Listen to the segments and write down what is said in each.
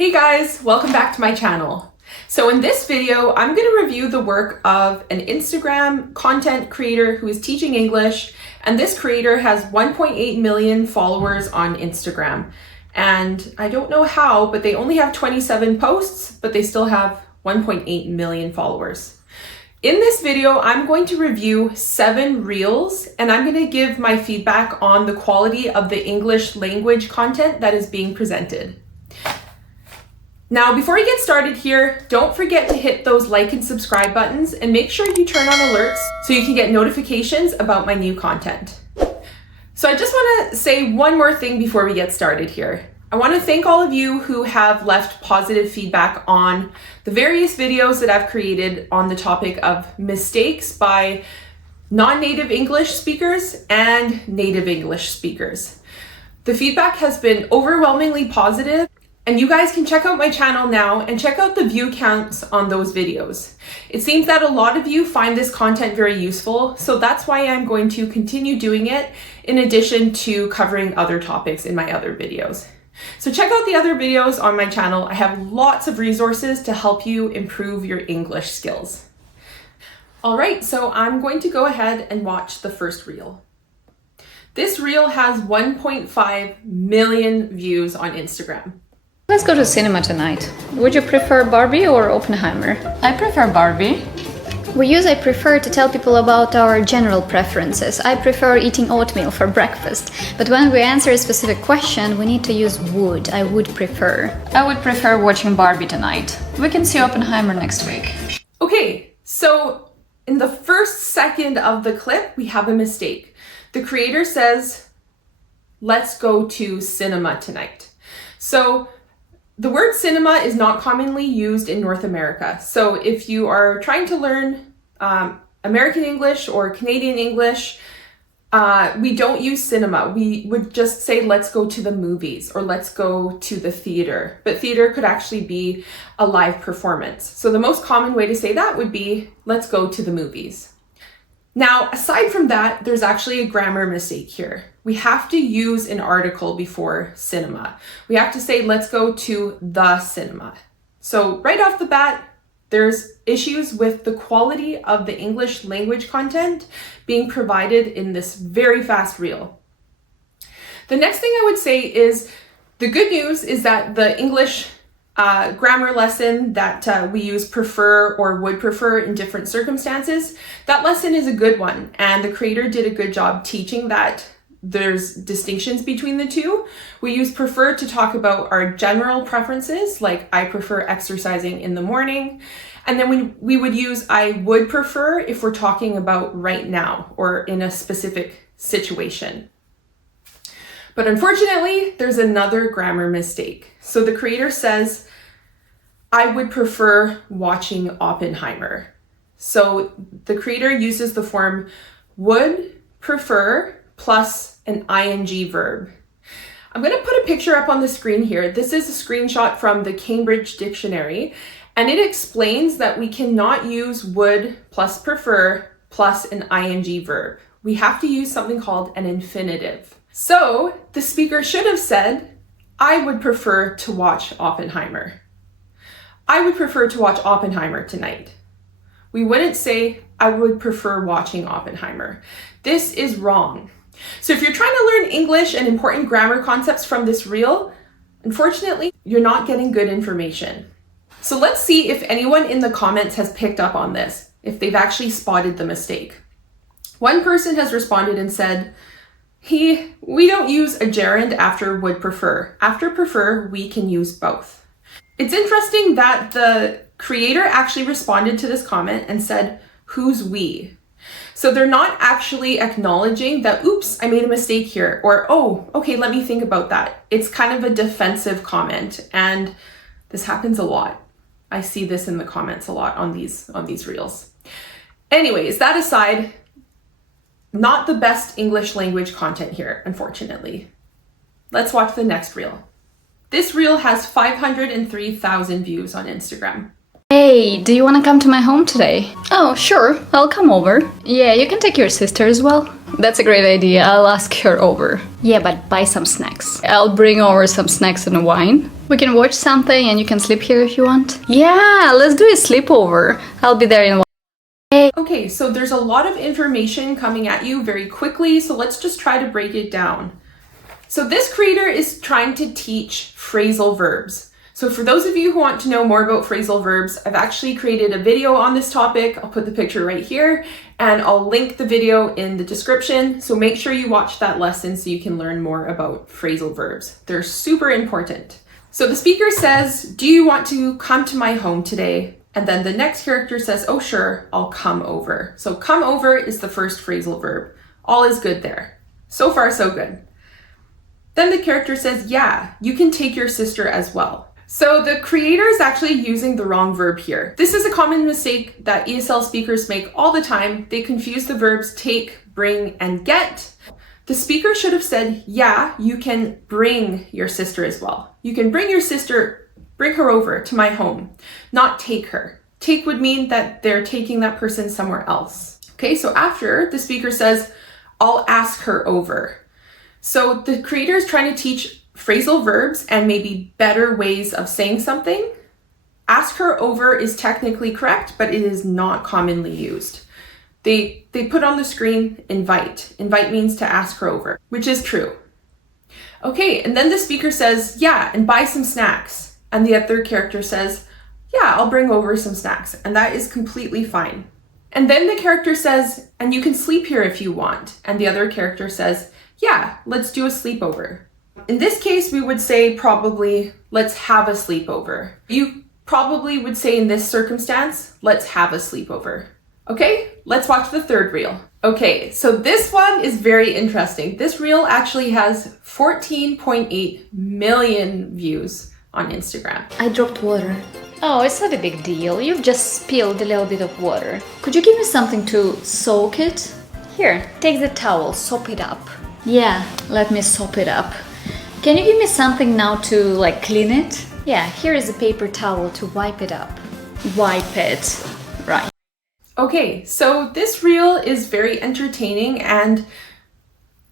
Hey guys, welcome back to my channel. So in this video, I'm going to review the work of an Instagram content creator who is teaching English, and this creator has 1.8 million followers on Instagram. And I don't know how, but they only have 27 posts, but they still have 1.8 million followers. In this video, I'm going to review 7 reels, and I'm going to give my feedback on the quality of the English language content that is being presented. Now, before we get started here, don't forget to hit those like and subscribe buttons and make sure you turn on alerts so you can get notifications about my new content. So I just want to say one more thing before we get started here. I want to thank all of you who have left positive feedback on the various videos that I've created on the topic of mistakes by non-native English speakers and native English speakers. The feedback has been overwhelmingly positive. And you guys can check out my channel now and check out the view counts on those videos. It seems that a lot of you find this content very useful, so that's why I'm going to continue doing it in addition to covering other topics in my other videos. So check out the other videos on my channel. I have lots of resources to help you improve your English skills. All right, so I'm going to go ahead and watch the first reel. This reel has 1.5 million views on Instagram. Let's go to cinema tonight. Would you prefer Barbie or Oppenheimer? I prefer Barbie. We use I prefer to tell people about our general preferences. I prefer eating oatmeal for breakfast. But when we answer a specific question, we need to use would. I would prefer. I would prefer watching Barbie tonight. We can see Oppenheimer next week. Okay, so in the first second of the clip, we have a mistake. The creator says, let's go to cinema tonight. So the word cinema is not commonly used in North America. So if you are trying to learn American English or Canadian English, we don't use cinema. We would just say, let's go to the movies or let's go to the theater. But theater could actually be a live performance. So the most common way to say that would be, let's go to the movies. Now, aside from that, there's actually a grammar mistake here. We have to use an article before cinema. We have to say, let's go to the cinema. So right off the bat, there's issues with the quality of the English language content being provided in this very fast reel. The next thing I would say is the good news is that the English grammar lesson that we use prefer or would prefer in different circumstances, that lesson is a good one, and the creator did a good job teaching that there's distinctions between the two. We use prefer to talk about our general preferences, like I prefer exercising in the morning, and then we would use I would prefer if we're talking about right now or in a specific situation. But unfortunately, there's another grammar mistake. So the creator says, I would prefer watching Oppenheimer. So the creator uses the form would prefer plus an ing verb. I'm going to put a picture up on the screen here. This is a screenshot from the Cambridge Dictionary, and it explains that we cannot use would plus prefer plus an ing verb. We have to use something called an infinitive. So the speaker should have said, I would prefer to watch Oppenheimer. I would prefer to watch Oppenheimer tonight. We wouldn't say, I would prefer watching Oppenheimer. This is wrong. So if you're trying to learn English and important grammar concepts from this reel, unfortunately, you're not getting good information. So let's see if anyone in the comments has picked up on this, if they've actually spotted the mistake. One person has responded and said, we don't use a gerund after would prefer. After prefer, we can use both. It's interesting that the creator actually responded to this comment and said, who's we? So they're not actually acknowledging that, oops, I made a mistake here, or, oh, okay, let me think about that. It's kind of a defensive comment, and this happens a lot. I see this in the comments a lot on these reels. Anyways, that aside, not the best English language content here, unfortunately. Let's watch the next reel. This reel has 503,000 views on Instagram. Hey, do you want to come to my home today? Oh, sure, I'll come over. Yeah, you can take your sister as well. That's a great idea, I'll ask her over. Yeah, but buy some snacks. I'll bring over some snacks and a wine. We can watch something and you can sleep here if you want. Yeah, let's do a sleepover. I'll be there in one. Okay, so there's a lot of information coming at you very quickly, so let's just try to break it down. So this creator is trying to teach phrasal verbs. So for those of you who want to know more about phrasal verbs, I've actually created a video on this topic. I'll put the picture right here and I'll link the video in the description. So make sure you watch that lesson so you can learn more about phrasal verbs. They're super important. So the speaker says, do you want to come to my home today? And then the next character says, oh sure, I'll come over. So come over is the first phrasal verb. All is good there. So far, so good. Then the character says, yeah, you can take your sister as well. So the creator is actually using the wrong verb here. This is a common mistake that ESL speakers make all the time. They confuse the verbs take, bring, and get. The speaker should have said, yeah, you can bring your sister as well. You can bring your sister, bring her over to my home, not take her. Take would mean that they're taking that person somewhere else. Okay, so after the speaker says, I'll ask her over. So the creator is trying to teach phrasal verbs and maybe better ways of saying something. Ask her over is technically correct, but it is not commonly used. They put on the screen invite. Invite means to ask her over, which is true. Okay, and then the speaker says, yeah, and buy some snacks. And the other character says, yeah, I'll bring over some snacks. And that is completely fine. And then the character says, and you can sleep here if you want. And the other character says, yeah, let's do a sleepover. In this case, we would say probably, let's have a sleepover. You probably would say in this circumstance, let's have a sleepover. Okay, let's watch the third reel. Okay, so this one is very interesting. This reel actually has 14.8 million views on Instagram. I dropped water. Oh, it's not a big deal. You've just spilled a little bit of water. Could you give me something to soak it? Here, take the towel, sop it up. Yeah, let me sop it up. Can you give me something now to clean it? Yeah, here is a paper towel to wipe it up. Wipe it. Right. Okay, so this reel is very entertaining and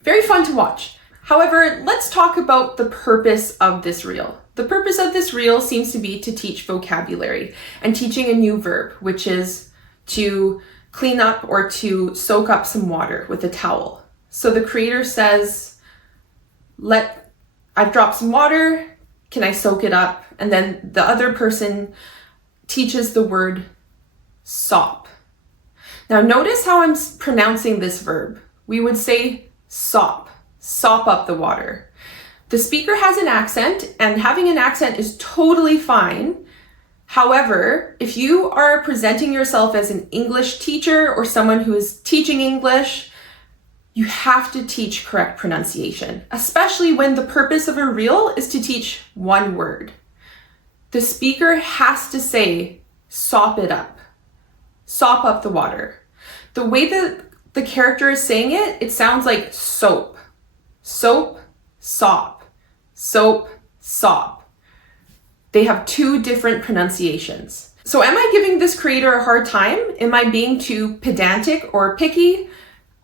very fun to watch. However, let's talk about the purpose of this reel. The purpose of this reel seems to be to teach vocabulary and teaching a new verb, which is to clean up or to soak up some water with a towel. So the creator says, I've dropped some water, can I soak it up? And then the other person teaches the word sop. Now notice how I'm pronouncing this verb. We would say sop, sop up the water. The speaker has an accent, and having an accent is totally fine. However, if you are presenting yourself as an English teacher or someone who is teaching English, you have to teach correct pronunciation, especially when the purpose of a reel is to teach one word. The speaker has to say, sop it up, sop up the water. The way that the character is saying it, it sounds like soap, soap, sop, soap, sop. They have two different pronunciations. So am I giving this creator a hard time? Am I being too pedantic or picky?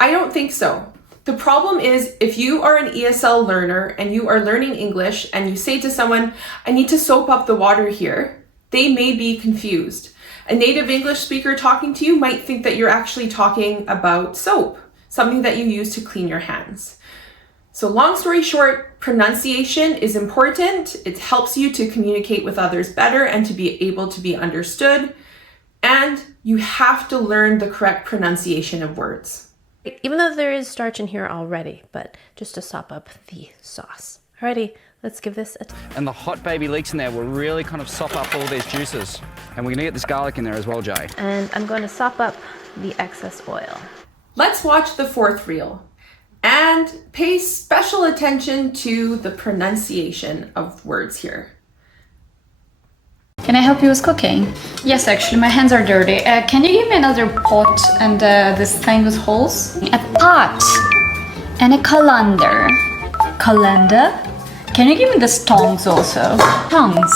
I don't think so. The problem is if you are an ESL learner and you are learning English and you say to someone, I need to soap up the water here, they may be confused. A native English speaker talking to you might think that you're actually talking about soap, something that you use to clean your hands. So long story short, pronunciation is important. It helps you to communicate with others better and to be able to be understood. And you have to learn the correct pronunciation of words. Even though there is starch in here already, but just to sop up the sauce. Alrighty, let's give this a And the hot baby leeks in there will really kind of sop up all these juices. And we're gonna get this garlic in there as well, Jay. And I'm going to sop up the excess oil. Let's watch the fourth reel and pay special attention to the pronunciation of words here. Can I help you with cooking? Yes, actually, my hands are dirty. Can you give me another pot and this thing with holes? A pot and a colander. Colander? Can you give me the tongs also? Tongs.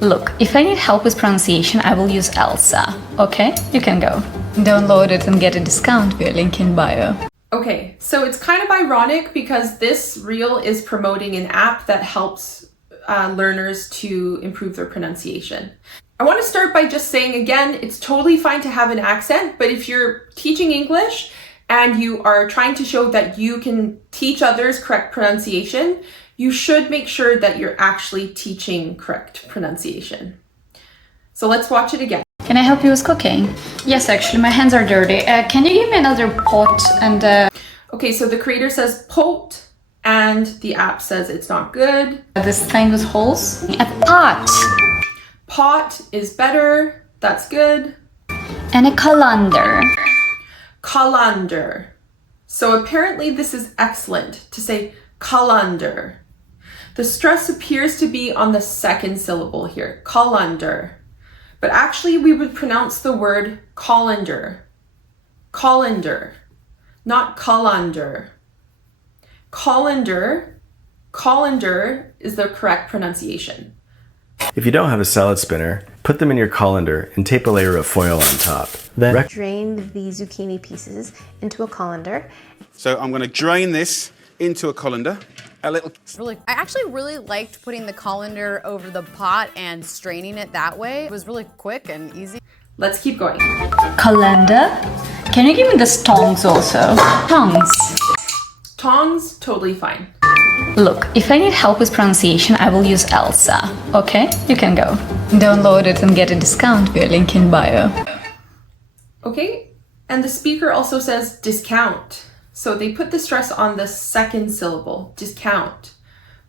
Look, if I need help with pronunciation, I will use Elsa. Okay, you can go. Download it and get a discount via link in bio. Okay, so it's kind of ironic because this reel is promoting an app that helps learners to improve their pronunciation. I want to start by just saying again, it's totally fine to have an accent, but if you're teaching English and you are trying to show that you can teach others correct pronunciation, you should make sure that you're actually teaching correct pronunciation. So let's watch it again. Can I help you with cooking? Yes, actually, my hands are dirty. Can you give me another pot and Okay, so the creator says pot and the app says it's not good. this thing with holes? A pot! Pot is better, that's good. And a colander. Colander. So apparently this is excellent to say colander. The stress appears to be on the second syllable here, colander. But actually we would pronounce the word colander. Colander, not colander. Colander, colander is the correct pronunciation. If you don't have a salad spinner, put them in your colander and tape a layer of foil on top. Then Drain the zucchini pieces into a colander. So I'm going to drain this into a colander. A little. I actually really liked putting the colander over the pot and straining it that way. It was really quick and easy. Let's keep going. Colander? Can you give me the tongs also? Tongs. Tongs, totally fine. Look, if I need help with pronunciation, I will use Elsa. Okay, you can go. Download it and get a discount via link in bio. Okay, and the speaker also says discount. So they put the stress on the second syllable, discount.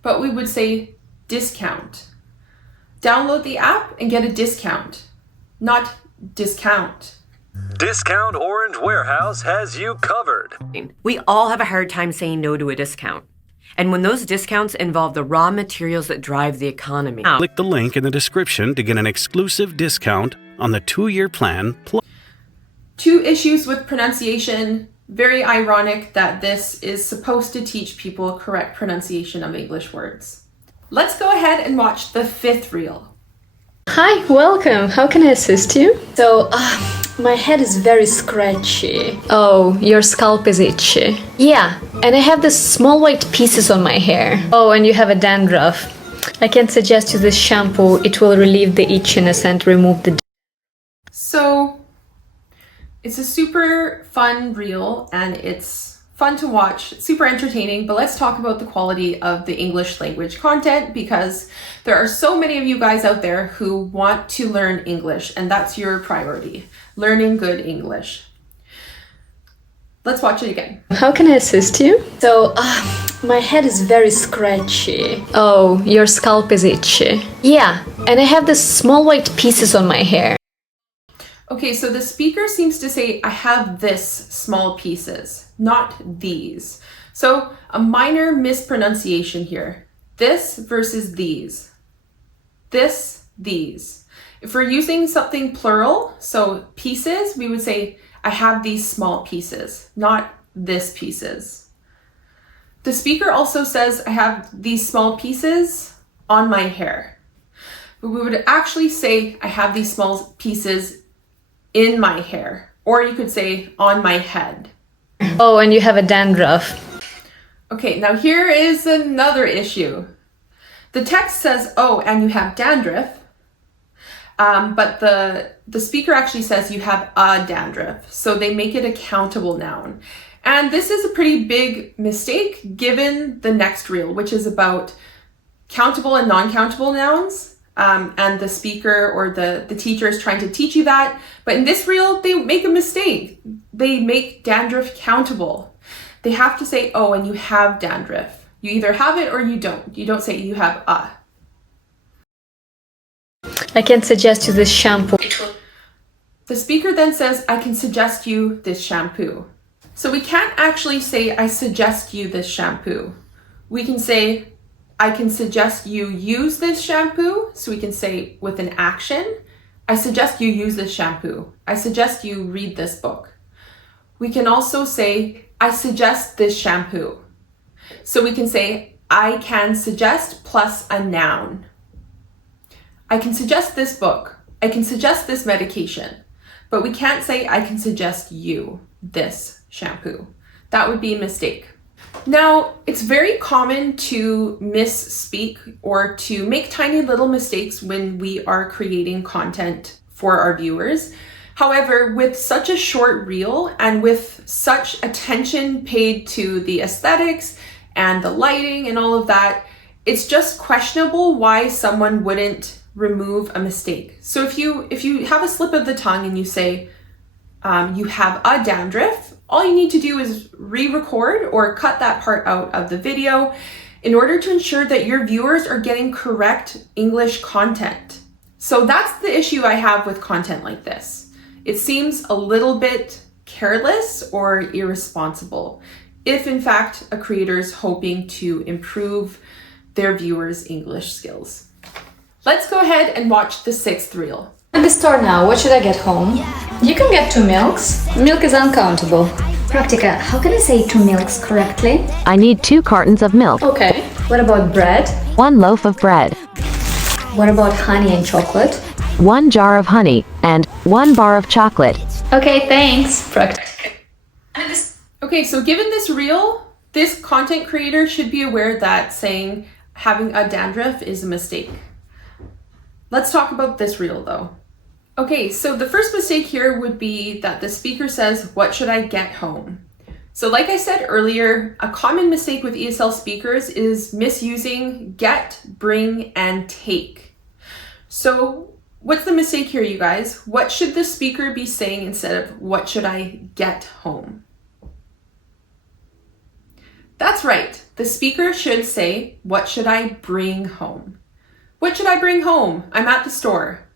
But we would say discount. Download the app and get a discount, not discount. Discount Orange Warehouse has you covered. We all have a hard time saying no to a discount. And when those discounts involve the raw materials that drive the economy. Click the link in the description to get an exclusive discount on the 2-year plan. Two issues with pronunciation. Very ironic that this is supposed to teach people correct pronunciation of English words. Let's go ahead and watch the fifth reel. Hi, welcome. How can I assist you? So, my head is very scratchy. Oh, your scalp is itchy. Yeah, and I have these small white pieces on my hair. Oh, and you have a dandruff. I can suggest you this shampoo. It will relieve the itchiness and remove the... So, it's a super fun reel and it's fun to watch, it's super entertaining, but let's talk about the quality of the English language content because there are so many of you guys out there who want to learn English and that's your priority, learning good English. Let's watch it again. How can I assist you? So, my head is very scratchy. Oh, your scalp is itchy. Yeah, and I have these small white pieces on my hair. Okay, so the speaker seems to say, I have this small pieces, not these. So a minor mispronunciation here. This versus these. This, these. If we're using something plural, so pieces, we would say, I have these small pieces, not this pieces. The speaker also says, I have these small pieces on my hair. But we would actually say, I have these small pieces in my hair, or you could say on my head. Oh, and you have a dandruff. Okay, now here is another issue. The text says, oh, and you have dandruff, but the speaker actually says you have a dandruff, so they make it a countable noun. And this is a pretty big mistake given the next reel, which is about countable and non-countable nouns. And the speaker or the teacher is trying to teach you that. But in this reel, they make a mistake. They make dandruff countable. They have to say, oh, and you have dandruff. You either have it or you don't. You don't say you have a. I can suggest you this shampoo. The speaker then says, I can suggest you this shampoo. So we can't actually say, I suggest you this shampoo. We can say, I can suggest you use this shampoo. So we can say with an action, I suggest you use this shampoo. I suggest you read this book. We can also say, I suggest this shampoo. So we can say, I can suggest plus a noun. I can suggest this book. I can suggest this medication. But we can't say I can suggest you this shampoo. That would be a mistake. Now, it's very common to misspeak or to make tiny little mistakes when we are creating content for our viewers. However, with such a short reel and with such attention paid to the aesthetics and the lighting and all of that, it's just questionable why someone wouldn't remove a mistake. So if you have a slip of the tongue and you say you have a dandruff, all you need to do is re-record or cut that part out of the video in order to ensure that your viewers are getting correct English content. So that's the issue I have with content like this. It seems a little bit careless or irresponsible if in fact a creator is hoping to improve their viewers' English skills. Let's go ahead and watch the 6th reel. At the store now, what should I get home? You can get 2 milks. Milk is uncountable. Praktika, how can I say 2 milks correctly? I need 2 cartons of milk. Okay. What about bread? 1 loaf of bread. What about honey and chocolate? 1 jar of honey and 1 bar of chocolate. Okay, thanks. Praktika. Okay, so given this reel, this content creator should be aware that saying having a dandruff is a mistake. Let's talk about this reel though. Okay, so the first mistake here would be that the speaker says, what should I get home? So like I said earlier, a common mistake with ESL speakers is misusing get, bring, and take. So what's the mistake here, you guys? What should the speaker be saying instead of what should I get home? That's right. The speaker should say, what should I bring home? What should I bring home? I'm at the store.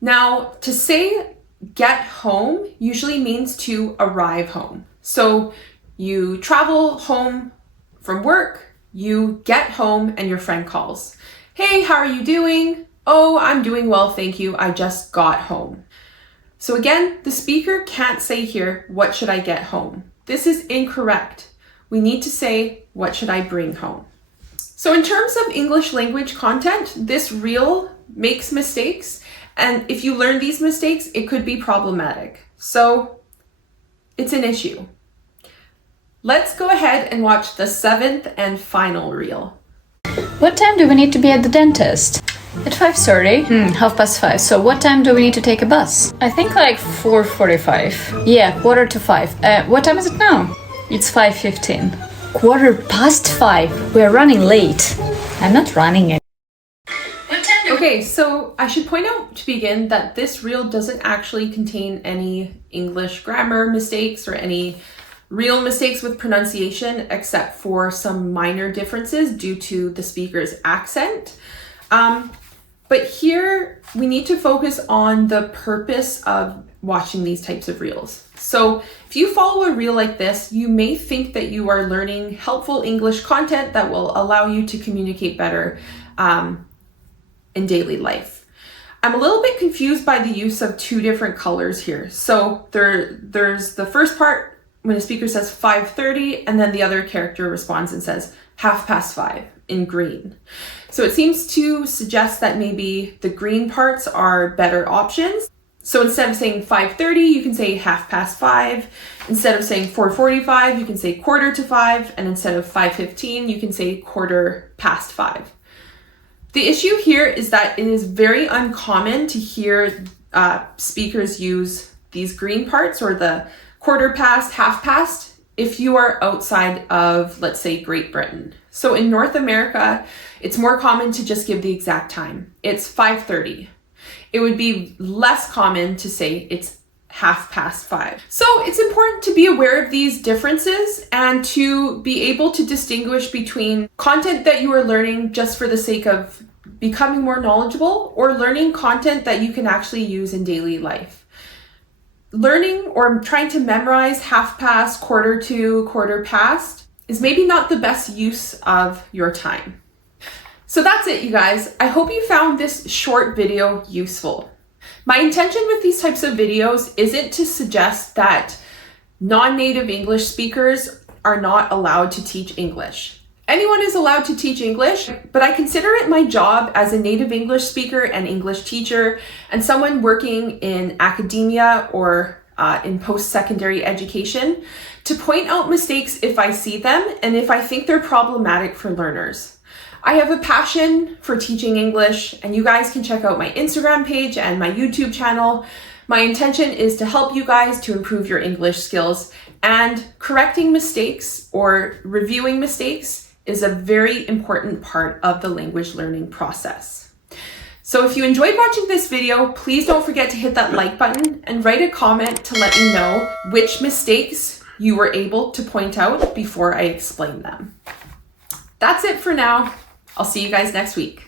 Now, to say get home usually means to arrive home. So you travel home from work, you get home, and your friend calls. Hey, how are you doing? Oh, I'm doing well, thank you. I just got home. So again, the speaker can't say here, what should I get home? This is incorrect. We need to say, what should I bring home? So in terms of English language content, this reel makes mistakes. And if you learn these mistakes, it could be problematic. So it's an issue. Let's go ahead and watch the 7th and final reel. What time do we need to be at the dentist? At 5:30? 5:30. So what time do we need to take a bus? I think like 4:45. Yeah, 4:45. What time is it now? It's 5:15. 5:15. We're running late. I'm not running it. Okay, so I should point out to begin that this reel doesn't actually contain any English grammar mistakes or any real mistakes with pronunciation, except for some minor differences due to the speaker's accent. But here we need to focus on the purpose of watching these types of reels. So if you follow a reel like this, you may think that you are learning helpful English content that will allow you to communicate better in daily life. I'm a little bit confused by the use of 2 different colors here. So there's the first part when a speaker says 5:30, and then the other character responds and says 5:30 in green. So it seems to suggest that maybe the green parts are better options. So instead of saying 5:30, you can say 5:30. Instead of saying 4:45, you can say 4:45. And instead of 5:15, you can say 5:15. The issue here is that it is very uncommon to hear speakers use these green parts or the quarter past, half past if you are outside of, let's say, Great Britain. So in North America, it's more common to just give the exact time. It's 5:30. It would be less common to say it's 5:30. So it's important to be aware of these differences and to be able to distinguish between content that you are learning just for the sake of becoming more knowledgeable or learning content that you can actually use in daily life. Learning or trying to memorize half past, quarter to, quarter past is maybe not the best use of your time. So that's it, you guys. I hope you found this short video useful. My intention with these types of videos isn't to suggest that non-native English speakers are not allowed to teach English. Anyone is allowed to teach English, but I consider it my job as a native English speaker and English teacher and someone working in academia or in post-secondary education to point out mistakes if I see them and if I think they're problematic for learners. I have a passion for teaching English, and you guys can check out my Instagram page and my YouTube channel. My intention is to help you guys to improve your English skills, and correcting mistakes or reviewing mistakes is a very important part of the language learning process. So if you enjoyed watching this video, please don't forget to hit that like button and write a comment to let me know which mistakes you were able to point out before I explain them. That's it for now. I'll see you guys next week.